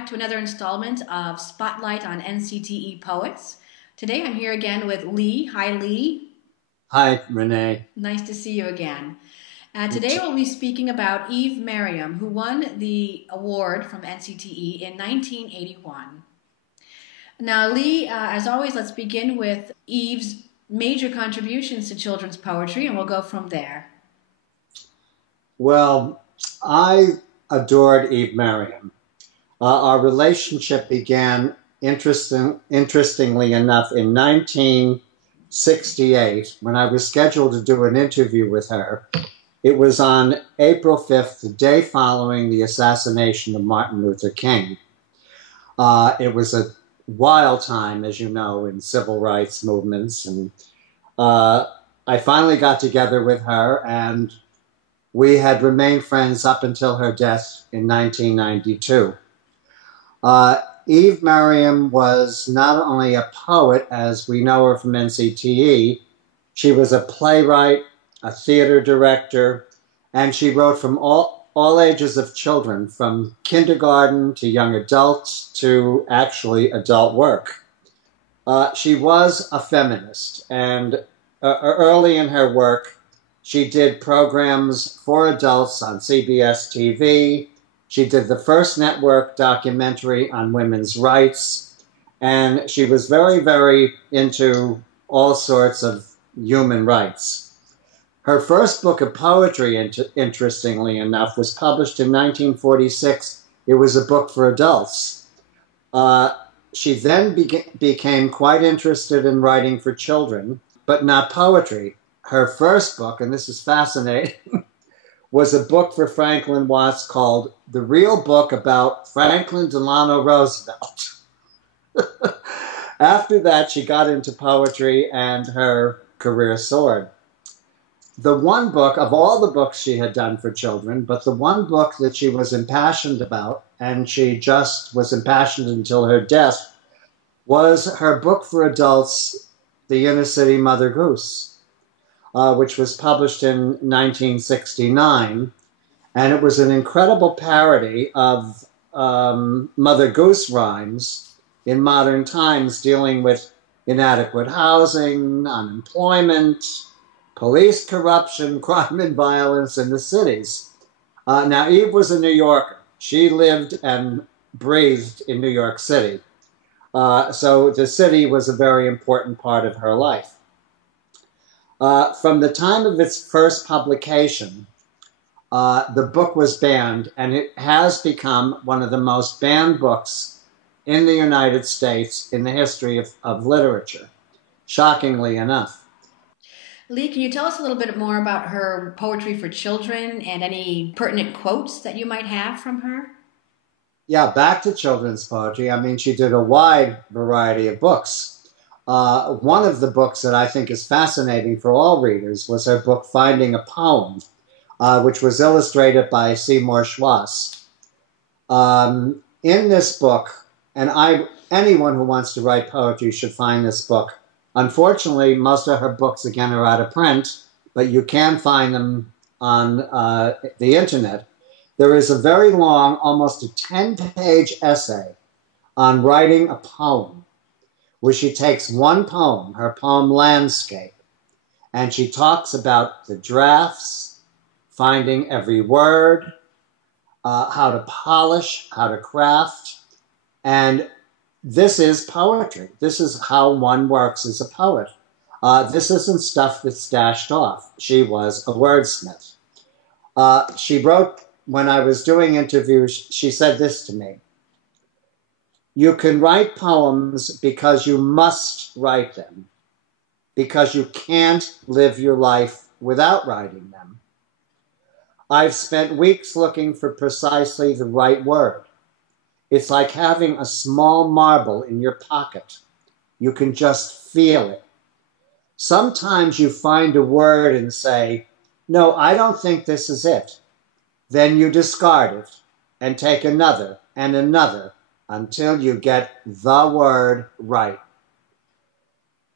back to another installment of Spotlight on NCTE Poets. Today I'm here again with Lee. Hi, Lee. Hi, Renee. Nice to see you again. Today we'll be speaking about Eve Merriam, who won the award from NCTE in 1981. Now, Lee, as always, let's begin with Eve's major contributions to children's poetry, and we'll go from there. Well, I adored Eve Merriam. Our relationship began, interestingly enough, in 1968 when I was scheduled to do an interview with her. It was on April 5th, the day following the assassination of Martin Luther King. It was a wild time, as you know, in civil rights movements. And I finally got together with her, and we had remained friends up until her death in 1992. Eve Merriam was not only a poet, as we know her from NCTE, she was a playwright, a theater director, and she wrote from all ages of children, from kindergarten to young adults to actually adult work. She was a feminist, and early in her work, she did programs for adults on CBS TV. She did the first network documentary on women's rights, and she was very, very into all sorts of human rights. Her first book of poetry, interestingly enough, was published in 1946. It was a book for adults. She then became quite interested in writing for children, but not poetry. Her first book, and this is fascinating, was a book for Franklin Watts called The Real Book About Franklin Delano Roosevelt. After that, she got into poetry and her career soared. The one book, of all the books she had done for children, but the one book that she was impassioned about, and she just was impassioned until her death, was her book for adults, The Inner City Mother Goose, which was published in 1969. And it was an incredible parody of Mother Goose rhymes in modern times, dealing with inadequate housing, unemployment, police corruption, crime and violence in the cities. Now, Eve was a New Yorker. She lived and breathed in New York City. So the city was a very important part of her life. From the time of its first publication, the book was banned, and it has become one of the most banned books in the United States in the history of literature, shockingly enough. Lee, can you tell us a little bit more about her poetry for children and any pertinent quotes that you might have from her? Yeah, back to children's poetry. I mean, she did a wide variety of books. One of the books that I think is fascinating for all readers was her book, Finding a Poem, which was illustrated by Seymour Schwass. In this book, and anyone who wants to write poetry should find this book. Unfortunately, most of her books, again, are out of print, but you can find them on the internet. There is a very long, almost a 10-page essay on writing a poem, where she takes one poem, her poem Landscape, and she talks about the drafts, finding every word, how to polish, how to craft, and this is poetry. This is how one works as a poet. This isn't stuff that's dashed off. She was a wordsmith. She wrote, when I was doing interviews, she said this to me: "You can write poems because you must write them, because you can't live your life without writing them. I've spent weeks looking for precisely the right word. It's like having a small marble in your pocket. You can just feel it. Sometimes you find a word and say, 'No, I don't think this is it.' Then you discard it and take another and another until you get the word right."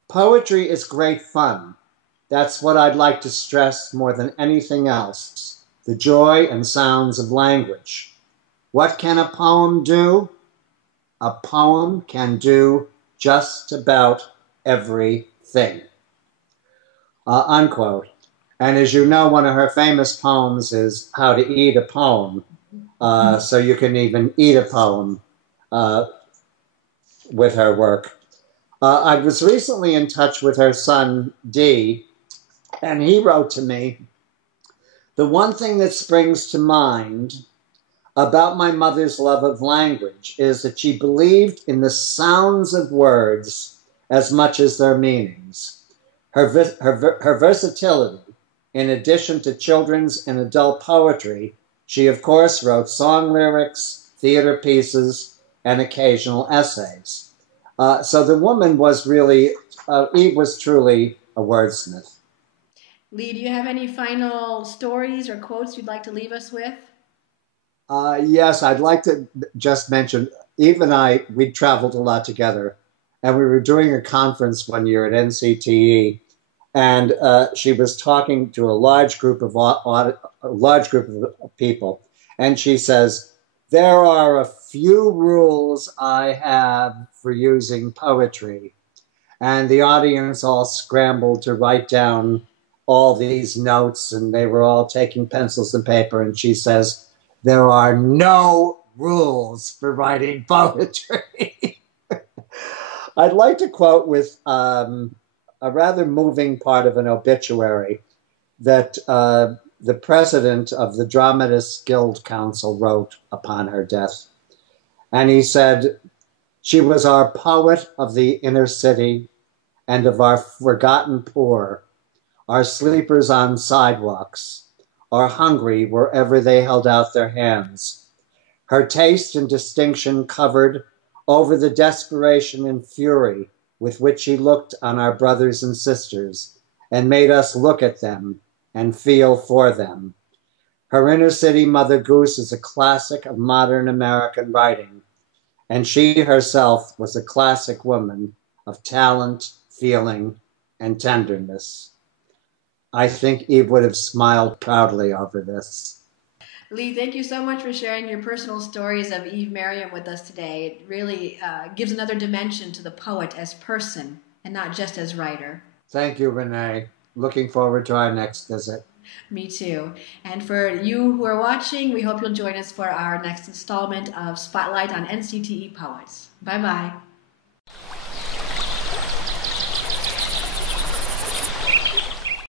Poetry is great fun. That's what I'd like to stress more than anything else. The joy and sounds of language. What can a poem do? a poem can do just about everything. Unquote. And as you know, one of her famous poems is How to Eat a Poem. So you can even eat a poem with her work. I was recently in touch with her son, Dee, and he wrote to me, "The one thing that springs to mind about my mother's love of language is that she believed in the sounds of words as much as their meanings. Her versatility, in addition to children's and adult poetry, she of course wrote song lyrics, theater pieces, and occasional essays." So the woman was really, Eve was truly a wordsmith. Lee, do you have any final stories or quotes you'd like to leave us with? Yes, I'd like to just mention, Eve and I, we traveled a lot together, and we were doing a conference one year at NCTE, and she was talking to a large group of people, and she says, "There are a few rules I have for using poetry," and the audience all scrambled to write down all these notes, and they were all taking pencils and paper, and she says, "There are no rules for writing poetry." I'd like to quote with a rather moving part of an obituary that the president of the Dramatists Guild Council wrote upon her death. And he said, "She was our poet of the inner city and of our forgotten poor, our sleepers on sidewalks, our hungry wherever they held out their hands. Her taste and distinction covered over the desperation and fury with which she looked on our brothers and sisters and made us look at them and feel for them. Her inner city Mother Goose is a classic of modern American writing, and she herself was a classic woman of talent, feeling, and tenderness." I think Eve would have smiled proudly over this. Lee, thank you so much for sharing your personal stories of Eve Merriam with us today. It really gives another dimension to the poet as person and not just as writer. Thank you, Renee. Looking forward to our next visit. Me too. And for you who are watching, we hope you'll join us for our next installment of Spotlight on NCTE Poets. Bye-bye.